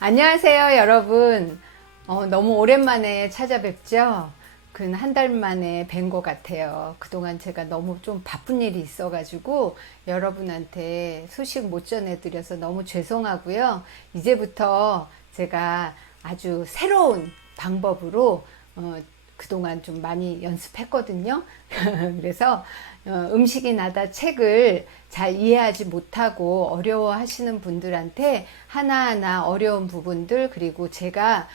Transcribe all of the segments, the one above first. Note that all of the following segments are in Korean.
안녕하세요, 여러분. 너무 오랜만에 찾아뵙죠? 근 한 달 만에 뵌 것 같아요. 그동안 제가 너무 좀 바쁜 일이 있어가지고 여러분한테 소식 못 전해드려서 너무 죄송하고요. 이제부터 제가 아주 새로운 방법으로 그동안 좀 많이 연습했거든요. 그래서 음식이 나다 책을 잘 이해하지 못하고 어려워하시는 분들한테 하나하나 어려운 부분들 그리고 제가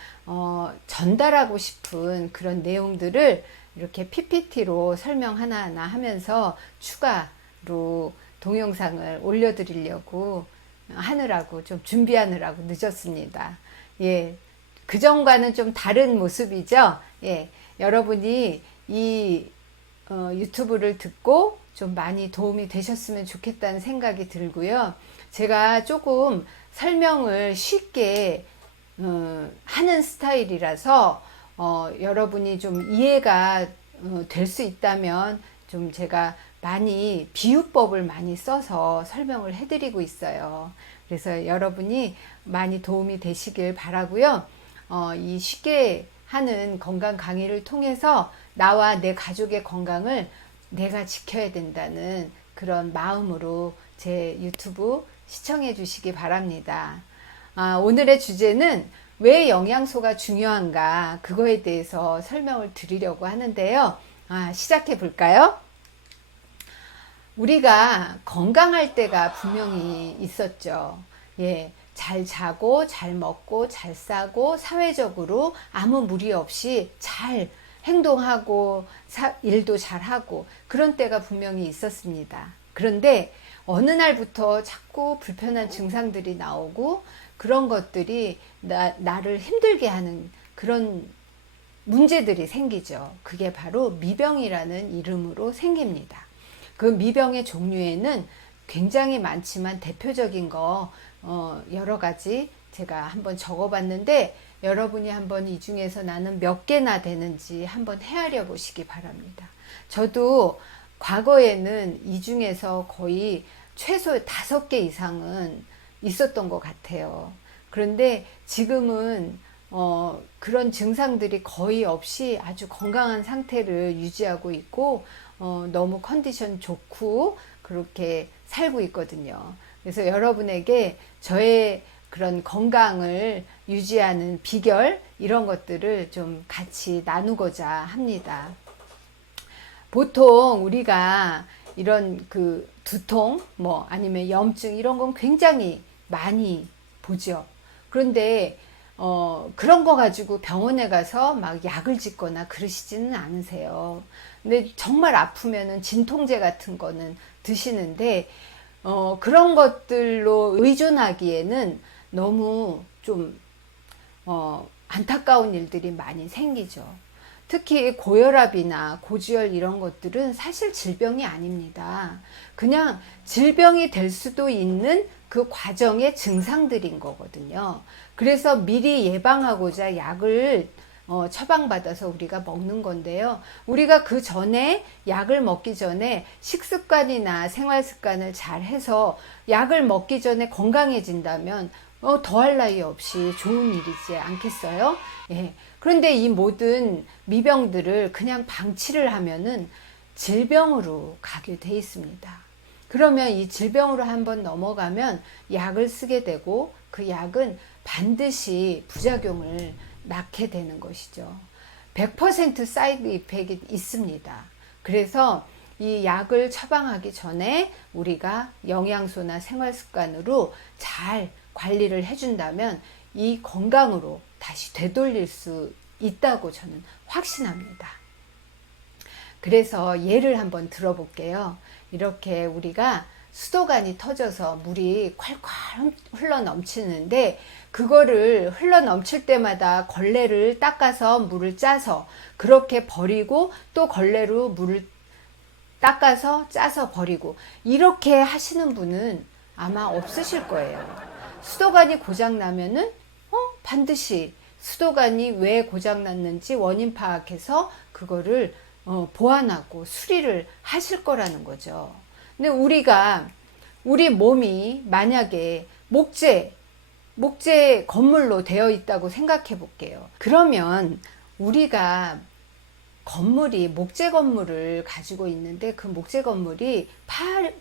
전달하고 싶은 그런 내용들을 이렇게 PPT로 설명 하나하나 하면서 추가로 동영상을 올려드리려고 하느라고 좀 준비하느라고 늦었습니다. 예, 그전과는 좀 다른 모습이죠. 예, 여러분이 이 유튜브를 듣고 좀 많이 도움이 되셨으면 좋겠다는 생각이 들고요. 제가 조금 설명을 쉽게 하는 스타일이라서 여러분이 좀 이해가 될 수 있다면 좀 제가 많이 비유법을 많이 써서 설명을 해드리고 있어요. 그래서 여러분이 많이 도움이 되시길 바라고요. 이 쉽게 하는 건강 강의를 통해서 나와 내 가족의 건강을 내가 지켜야 된다는 그런 마음으로 제 유튜브 시청해 주시기 바랍니다. 오늘의 주제는 왜 영양소가 중요한가 그거에 대해서 설명을 드리려고 하는데요. 시작해 볼까요? 우리가 건강할 때가 분명히 있었죠. 예, 잘 자고, 잘 먹고, 잘 싸고, 사회적으로 아무 무리 없이 잘 행동하고, 일도 잘하고, 그런 때가 분명히 있었습니다. 그런데 어느 날부터 자꾸 불편한 증상들이 나오고, 그런 것들이 나를 힘들게 하는 그런 문제들이 생기죠. 그게 바로 미병이라는 이름으로 생깁니다. 그 미병의 종류에는 굉장히 많지만 대표적인 거 여러 가지 제가 한번 적어봤는데 여러분이 한번 이 중에서 나는 몇 개나 되는지 한번 헤아려 보시기 바랍니다. 저도 과거에는 이 중에서 거의 최소 5개 이상은 있었던 것 같아요. 그런데 지금은 그런 증상들이 거의 없이 아주 건강한 상태를 유지하고 있고 너무 컨디션 좋고 그렇게 살고 있거든요. 그래서 여러분에게 저의 그런 건강을 유지하는 비결 이런 것들을 좀 같이 나누고자 합니다. 보통 우리가 이런 그 두통 뭐 아니면 염증 이런 건 굉장히 많이 보죠. 그런데 그런 거 가지고 병원에 가서 막 약을 짓거나 그러시지는 않으세요. 근데 정말 아프면은 진통제 같은 거는 드시는데 그런 것들로 의존하기에는 너무 좀 안타까운 일들이 많이 생기죠. 특히 고혈압이나 고지혈 이런 것들은 사실 질병이 아닙니다. 그냥 질병이 될 수도 있는 그 과정의 증상들인 거거든요. 그래서 미리 예방하고자 약을 처방받아서 우리가 먹는 건데요. 우리가 그 전에 약을 먹기 전에 식습관이나 생활습관을 잘 해서 약을 먹기 전에 건강해진다면 더할 나위 없이 좋은 일이지 않겠어요? 예. 그런데 이 모든 미병들을 그냥 방치를 하면은 질병으로 가게 돼 있습니다. 그러면 이 질병으로 한번 넘어가면 약을 쓰게 되고 그 약은 반드시 부작용을 낳게 되는 것이죠. 100% 사이드 이펙이 있습니다. 그래서 이 약을 처방하기 전에 우리가 영양소나 생활 습관으로 잘 관리를 해준다면 이 건강으로 다시 되돌릴 수 있다고 저는 확신합니다. 그래서 예를 한번 들어볼게요. 이렇게 우리가 수도관이 터져서 물이 콸콸 흘러 넘치는데 그거를 흘러 넘칠 때마다 걸레를 닦아서 물을 짜서 그렇게 버리고 또 걸레로 물을 닦아서 짜서 버리고 이렇게 하시는 분은 아마 없으실 거예요. 수도관이 고장 나면은 반드시 수도관이 왜 고장 났는지 원인 파악해서 그거를 보완하고 수리를 하실 거라는 거죠. 근데 우리 몸이 만약에 목재 목재 건물로 되어 있다고 생각해 볼게요. 그러면 우리가 건물이 목재 건물을 가지고 있는데 그 목재 건물이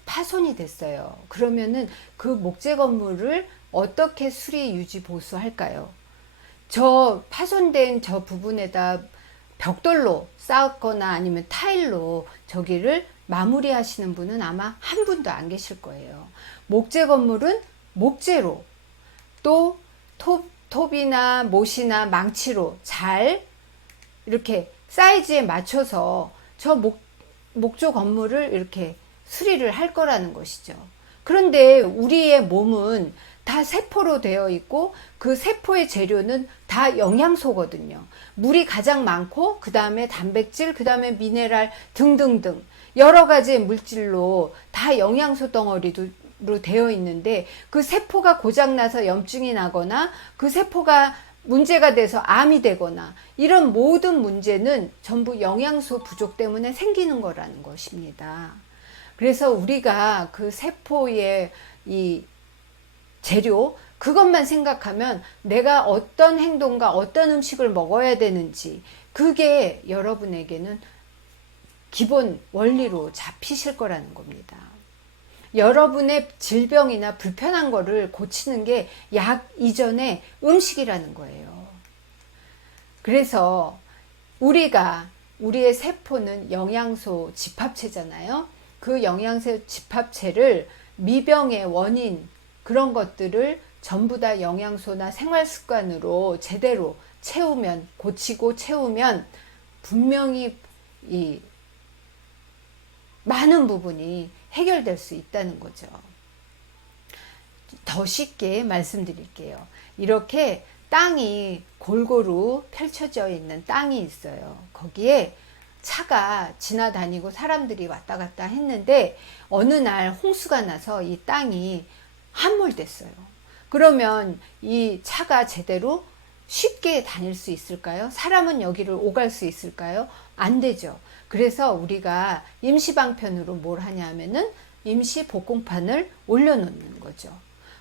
파손이 됐어요. 그러면은 그 목재 건물을 어떻게 수리 유지 보수할까요? 저 파손된 저 부분에다 벽돌로 쌓거나 아니면 타일로 저기를 마무리하시는 분은 아마 한 분도 안 계실 거예요. 목재 건물은 목재로, 또 톱이나 못이나 망치로 잘 이렇게 사이즈에 맞춰서 저 목조 건물을 이렇게 수리를 할 거라는 것이죠. 그런데 우리의 몸은 다 세포로 되어 있고 그 세포의 재료는 다 영양소거든요. 물이 가장 많고 그 다음에 단백질, 그 다음에 미네랄 등등등 여러 가지의 물질로 다 영양소 덩어리로 되어 있는데 그 세포가 고장나서 염증이 나거나 그 세포가 문제가 돼서 암이 되거나 이런 모든 문제는 전부 영양소 부족 때문에 생기는 거라는 것입니다. 그래서 우리가 그 세포의 이 재료 그것만 생각하면 내가 어떤 행동과 어떤 음식을 먹어야 되는지 그게 여러분에게는 기본 원리로 잡히실 거라는 겁니다. 여러분의 질병이나 불편한 거를 고치는 게 약 이전에 음식이라는 거예요. 그래서 우리의 세포는 영양소 집합체잖아요. 그 영양소 집합체를 미병의 원인 그런 것들을 전부 다 영양소나 생활 습관으로 제대로 채우면 고치고 채우면 분명히 이 많은 부분이 해결될 수 있다는 거죠. 더 쉽게 말씀드릴게요. 이렇게 땅이 골고루 펼쳐져 있는 땅이 있어요. 거기에 차가 지나다니고 사람들이 왔다 갔다 했는데 어느 날 홍수가 나서 이 땅이 함몰됐어요. 그러면 이 차가 제대로 쉽게 다닐 수 있을까요? 사람은 여기를 오갈 수 있을까요? 안 되죠. 그래서 우리가 임시방편으로 뭘 하냐면은 임시 복공판을 올려놓는 거죠.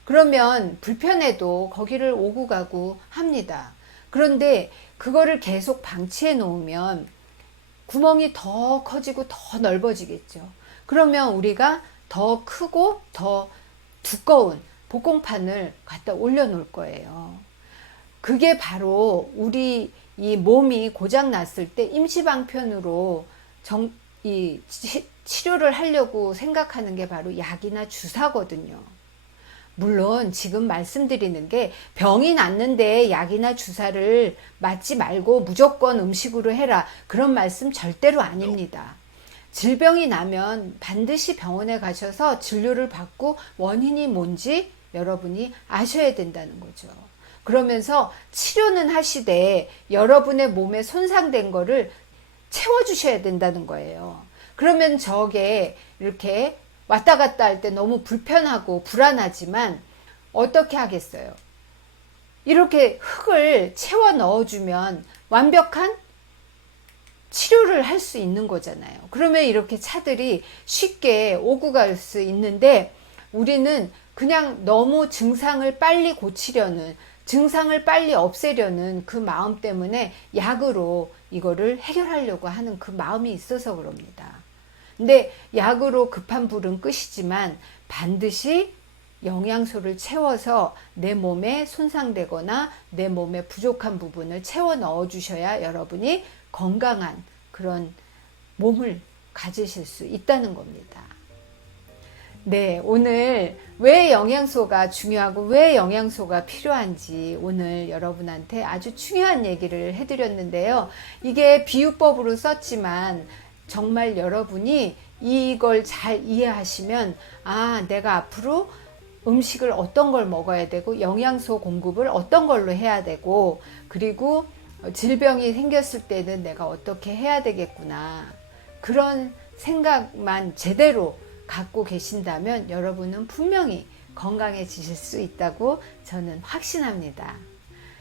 그러면 불편해도 거기를 오고 가고 합니다. 그런데 그거를 계속 방치해 놓으면 구멍이 더 커지고 더 넓어지겠죠. 그러면 우리가 더 크고 더 두꺼운 복공판을 갖다 올려놓을 거예요. 그게 바로 우리 이 몸이 고장 났을 때 임시방편으로 치료를 하려고 생각하는 게 바로 약이나 주사거든요. 물론 지금 말씀드리는 게 병이 났는데 약이나 주사를 맞지 말고 무조건 음식으로 해라. 그런 말씀 절대로 아닙니다. 질병이 나면 반드시 병원에 가셔서 진료를 받고 원인이 뭔지 여러분이 아셔야 된다는 거죠. 그러면서 치료는 하시되 여러분의 몸에 손상된 거를 채워주셔야 된다는 거예요. 그러면 저게 이렇게 왔다 갔다 할 때 너무 불편하고 불안하지만 어떻게 하겠어요? 이렇게 흙을 채워 넣어주면 완벽한 치료를 할 수 있는 거잖아요. 그러면 이렇게 차들이 쉽게 오고 갈 수 있는데 우리는 그냥 너무 증상을 빨리 고치려는 증상을 빨리 없애려는 그 마음 때문에 약으로 이거를 해결하려고 하는 그 마음이 있어서 그럽니다. 근데 약으로 급한 불은 끄시지만 반드시 영양소를 채워서 내 몸에 손상되거나 내 몸에 부족한 부분을 채워 넣어 주셔야 여러분이 건강한 그런 몸을 가지실 수 있다는 겁니다. 네, 오늘 왜 영양소가 중요하고 왜 영양소가 필요한지 오늘 여러분한테 아주 중요한 얘기를 해드렸는데요. 이게 비유법으로 썼지만 정말 여러분이 이걸 잘 이해하시면 내가 앞으로 음식을 어떤 걸 먹어야 되고 영양소 공급을 어떤 걸로 해야 되고 그리고 질병이 생겼을 때는 내가 어떻게 해야 되겠구나. 그런 생각만 제대로 갖고 계신다면 여러분은 분명히 건강해지실 수 있다고 저는 확신합니다.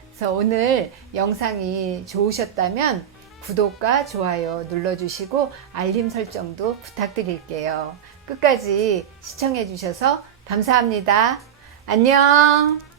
그래서 오늘 영상이 좋으셨다면 구독과 좋아요 눌러주시고 알림 설정도 부탁드릴게요. 끝까지 시청해 주셔서 감사합니다. 안녕.